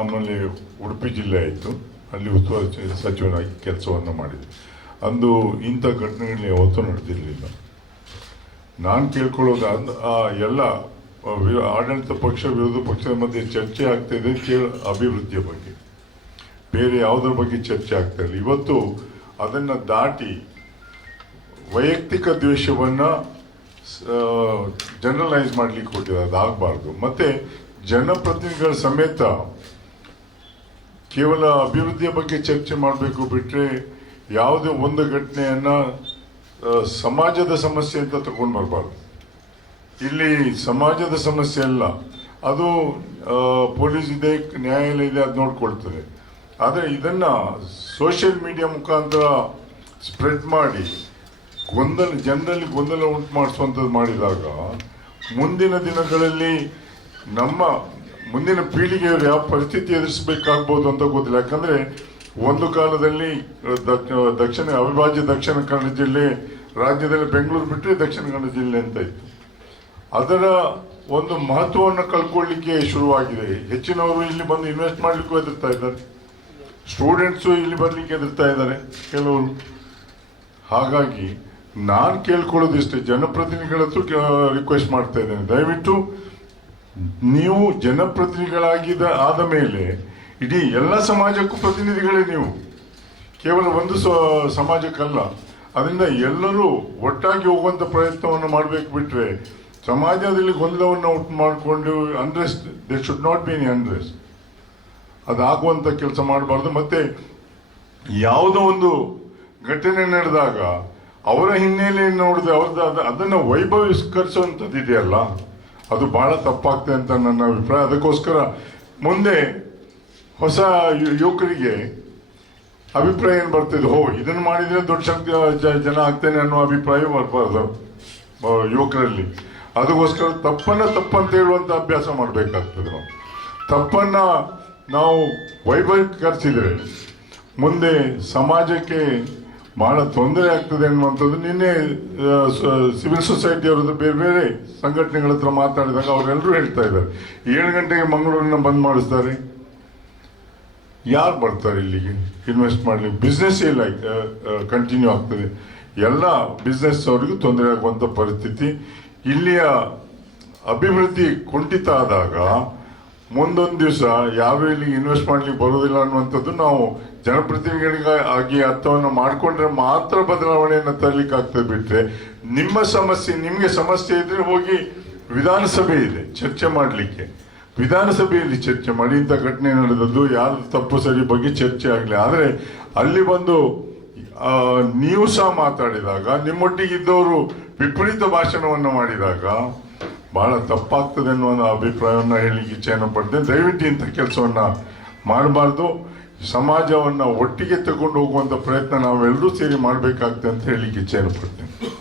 ನಮ್ಮಲ್ಲಿ ಉಡುಪಿ ಜಿಲ್ಲೆ ಆಯಿತು ಅಲ್ಲಿ ಉಸ್ತುವಾರಿ ಸಚಿವನಾಗಿ ಕೆಲಸವನ್ನು ಮಾಡಿದೆ ಅಂದು ಇಂಥ ಘಟನೆಗಳು ಯಾವತ್ತೂ ನಡೆದಿರಲಿಲ್ಲ. ನಾನು ಕೇಳ್ಕೊಳ್ಳೋದು ಅಂದ, ಆ ಎಲ್ಲ ಆಡಳಿತ ಪಕ್ಷ, ವಿರೋಧ ಪಕ್ಷದ ಮಧ್ಯೆ ಚರ್ಚೆ ಆಗ್ತಾ ಇದೆ ಕೇಳ, ಅಭಿವೃದ್ಧಿಯ ಬಗ್ಗೆ. ಬೇರೆ ಯಾವುದ್ರ ಬಗ್ಗೆ ಚರ್ಚೆ ಆಗ್ತಾ ಇಲ್ಲ. ಇವತ್ತು ಅದನ್ನು ದಾಟಿ ವೈಯಕ್ತಿಕ ದ್ವೇಷವನ್ನು ಜನರಲೈಸ್ ಮಾಡ್ಲಿಕ್ಕೆ ಕೊಟ್ಟಿದ್ದಾರೆ ಅದಾಗಬಾರ್ದು ಮತ್ತೆ ಜನಪ್ರತಿನಿಧಿಗಳ ಸಮೇತ ಕೇವಲ ಅಭಿವೃದ್ಧಿಯ ಬಗ್ಗೆ ಚರ್ಚೆ ಮಾಡಬೇಕು ಬಿಟ್ಟರೆ ಯಾವುದೇ ಒಂದು ಘಟನೆಯನ್ನು ಸಮಾಜದ ಸಮಸ್ಯೆ ಅಂತ ತಗೊಂಡು ಬರಬಾರ್ದು. ಇಲ್ಲಿ ಸಮಾಜದ ಸಮಸ್ಯೆ ಅಲ್ಲ. ಅದು ಪೊಲೀಸ್ ಇದೆ, ನ್ಯಾಯಾಲಯ ಇದೆ, ಅದು ನೋಡ್ಕೊಳ್ತದೆ. ಆದರೆ ಇದನ್ನು ಸೋಷಿಯಲ್ ಮೀಡಿಯಾ ಮುಖಾಂತರ ಸ್ಪ್ರೆಡ್ ಮಾಡಿ, ಗೊಂದಲ, ಜನರಲ್ಲಿ ಗೊಂದಲ ಉಂಟು ಮಾಡಿಸುವಂಥದ್ದು ಮಾಡಿದಾಗ, ಮುಂದಿನ ದಿನಗಳಲ್ಲಿ ನಮ್ಮ ಮುಂದಿನ ಪೀಳಿಗೆಯವರು ಯಾವ ಪರಿಸ್ಥಿತಿ ಎದುರಿಸಬೇಕಾಗ್ಬೋದು ಅಂತ ಗೊತ್ತಿಲ್ಲ. ಯಾಕಂದ್ರೆ ಒಂದು ಕಾಲದಲ್ಲಿ ದಕ್- ದಕ್ಷಿಣ, ಅವಿಭಾಜ್ಯ ದಕ್ಷಿಣ ಕನ್ನಡ ಜಿಲ್ಲೆ, ರಾಜ್ಯದಲ್ಲಿ ಬೆಂಗಳೂರು ಬಿಟ್ಟರೆ ದಕ್ಷಿಣ ಕನ್ನಡ ಜಿಲ್ಲೆ ಅಂತ ಇತ್ತು. ಅದರ ಒಂದು ಮಹತ್ವವನ್ನು ಕಳ್ಕೊಳ್ಳಿಕ್ಕೆ ಶುರುವಾಗಿದೆ. ಹೆಚ್ಚಿನವರು ಇಲ್ಲಿ ಬಂದು ಇನ್ವೆಸ್ಟ್ ಮಾಡಲಿಕ್ಕೂ ಹೆದರ್ತಾ ಇದ್ದಾರೆ. ಸ್ಟೂಡೆಂಟ್ಸು ಇಲ್ಲಿ ಬರಲಿಕ್ಕೆ ಹೆದರ್ತಾ ಇದ್ದಾರೆ, ಕೆಲವರು. ಹಾಗಾಗಿ ನಾನು ಕೇಳ್ಕೊಳ್ಳೋದು ಇಷ್ಟೇ ಜನಪ್ರತಿನಿಧಿಗಳ ಹತ್ರ ರಿಕ್ವೆಸ್ಟ್ ಮಾಡ್ತಾ ಇದ್ದೇನೆ. ದಯವಿಟ್ಟು ನೀವು ಜನಪ್ರತಿನಿಧಿಗಳಾಗಿದ ಆದ ಮೇಲೆ ಇಡೀ ಎಲ್ಲ ಸಮಾಜಕ್ಕೂ ಪ್ರತಿನಿಧಿಗಳೇ ನೀವು. ಕೇವಲ ಒಂದು ಸಮಾಜಕ್ಕಲ್ಲ. ಅದರಿಂದ ಎಲ್ಲರೂ ಒಟ್ಟಾಗಿ ಹೋಗುವಂಥ ಪ್ರಯತ್ನವನ್ನು ಮಾಡಬೇಕು ಬಿಟ್ಟರೆ ಸಮಾಜದಲ್ಲಿ ಗೊಂದಲವನ್ನು ಉಂಟು ಮಾಡಿಕೊಂಡು unrest they should not be any unrest ಅದಾಗುವಂಥ ಕೆಲಸ ಮಾಡಬಾರ್ದು. ಮತ್ತು ಯಾವುದೋ ಒಂದು ಘಟನೆ ನಡೆದಾಗ ಅವರ ಹಿನ್ನೆಲೆಯನ್ನು ನೋಡಿದ್ರೆ ಅವ್ರದ್ದು ಅದ, ಅದನ್ನು ವೈಭವಿಸ್ಕರಿಸುವಂಥದ್ದು ಇದೆಯಲ್ಲ ಅದು ಬಹಳ ತಪ್ಪಾಗ್ತದೆ ಅಂತ ನನ್ನ ಅಭಿಪ್ರಾಯ. ಅದಕ್ಕೋಸ್ಕರ ಮುಂದೆ ಹೊಸ ಯುವಕರಿಗೆ ಅಭಿಪ್ರಾಯ ಏನು ಬರ್ತದೆ? ಹೋ ಇದನ್ನು ಮಾಡಿದರೆ ದೊಡ್ಡ ಶಕ್ತಿ ಜನ ಆಗ್ತೇನೆ ಅನ್ನೋ ಅಭಿಪ್ರಾಯ ಬರಬಾರ್ದು ಯುವಕರಲ್ಲಿ. ಅದಕ್ಕೋಸ್ಕರ ತಪ್ಪನ್ನ ತಪ್ಪಂತ ಹೇಳುವಂಥ ಅಭ್ಯಾಸ ಮಾಡಬೇಕಾಗ್ತದೆ. ನಾವು ತಪ್ಪನ್ನು ನಾವು ವೈಭವೀಕರಿಸಿದರೆ ಮುಂದೆ ಸಮಾಜಕ್ಕೆ ಬಹಳ ತೊಂದರೆ ಆಗ್ತದೆ ಅನ್ನುವಂಥದ್ದು ನಿನ್ನೆ ಸಿವಿಲ್ ಸೊಸೈಟಿ ಅವರದ್ದು ಬೇರೆ ಬೇರೆ ಸಂಘಟನೆಗಳ ಹತ್ರ ಮಾತಾಡಿದಾಗ ಅವರೆಲ್ಲರೂ ಹೇಳ್ತಾ ಇದ್ದಾರೆ. ಏಳು ಗಂಟೆಗೆ ಮಂಗಳೂರಿನ ಬಂದ್ ಮಾಡಿಸ್ತಾರೆ. ಯಾರು ಬರ್ತಾರೆ ಇಲ್ಲಿಗೆ? ಇನ್ವೆಸ್ಟ್ ಮಾಡಲಿಕ್ಕೆ? ಬಿಸ್ನೆಸ್ ಇಲ್ಲ ಕಂಟಿನ್ಯೂ ಆಗ್ತದೆ. ಎಲ್ಲ ಬಿಸ್ನೆಸ್ ಅವರಿಗೂ ತೊಂದರೆ ಆಗುವಂಥ ಪರಿಸ್ಥಿತಿ. ಇಲ್ಲಿಯ ಅಭಿವೃದ್ಧಿ ಕುಂಠಿತ ಆದಾಗ ಮುಂದೊಂದು ದಿವಸ ಯಾರು ಇಲ್ಲಿ ಇನ್ವೆಸ್ಟ್ ಮಾಡ್ಲಿಕ್ಕೆ ಬರೋದಿಲ್ಲ ಅನ್ನುವಂಥದ್ದು ನಾವು ಜನಪ್ರತಿನಿಧಿಗಳಿಗಾಗಿ ಅರ್ಥವನ್ನು ಮಾಡಿಕೊಂಡ್ರೆ ಮಾತ್ರ ಬದಲಾವಣೆಯನ್ನು ತರಲಿಕ್ಕೆ ಆಗ್ತದೆ ಬಿಟ್ಟರೆ ನಿಮ್ಮ ಸಮಸ್ಯೆ, ನಿಮಗೆ ಸಮಸ್ಯೆ ಇದ್ರೆ ಹೋಗಿ ವಿಧಾನಸಭೆ ಇದೆ, ಚರ್ಚೆ ಮಾಡಲಿಕ್ಕೆ. ವಿಧಾನಸಭೆಯಲ್ಲಿ ಚರ್ಚೆ ಮಾಡಿ, ಇಂಥ ಘಟನೆ ನಡೆದದ್ದು, ಯಾರು ತಪ್ಪು ಸರಿ ಬಗ್ಗೆ ಚರ್ಚೆ ಆಗಲಿ. ಆದರೆ ಅಲ್ಲಿ ಬಂದು ನೀವು ಸಹ ಮಾತಾಡಿದಾಗ ನಿಮ್ಮೊಟ್ಟಿಗಿದ್ದವರು ವಿಪರೀತ ಭಾಷಣವನ್ನು ಮಾಡಿದಾಗ ಬಹಳ ತಪ್ಪಾಗ್ತದೆ ಅನ್ನೋ ಒಂದು ಅಭಿಪ್ರಾಯವನ್ನು ಹೇಳಲಿಕ್ಕೆ ಇಚ್ಛೆಯನ್ನು ಪಡ್ತೇನೆ. ದಯವಿಟ್ಟು ಇಂಥ ಕೆಲಸವನ್ನು ಮಾಡಬಾರ್ದು. ಸಮಾಜವನ್ನ ಒಟ್ಟಿಗೆ ತಗೊಂಡು ಹೋಗುವಂತ ಪ್ರಯತ್ನ ನಾವೆಲ್ಲರೂ ಸೇರಿ ಮಾಡಬೇಕಾಗ್ತದೆ ಅಂತ ಹೇಳಲಿಕ್ಕೆ ಇಚ್ಛೆಯನ್ನು ಪಡ್ತೇನೆ.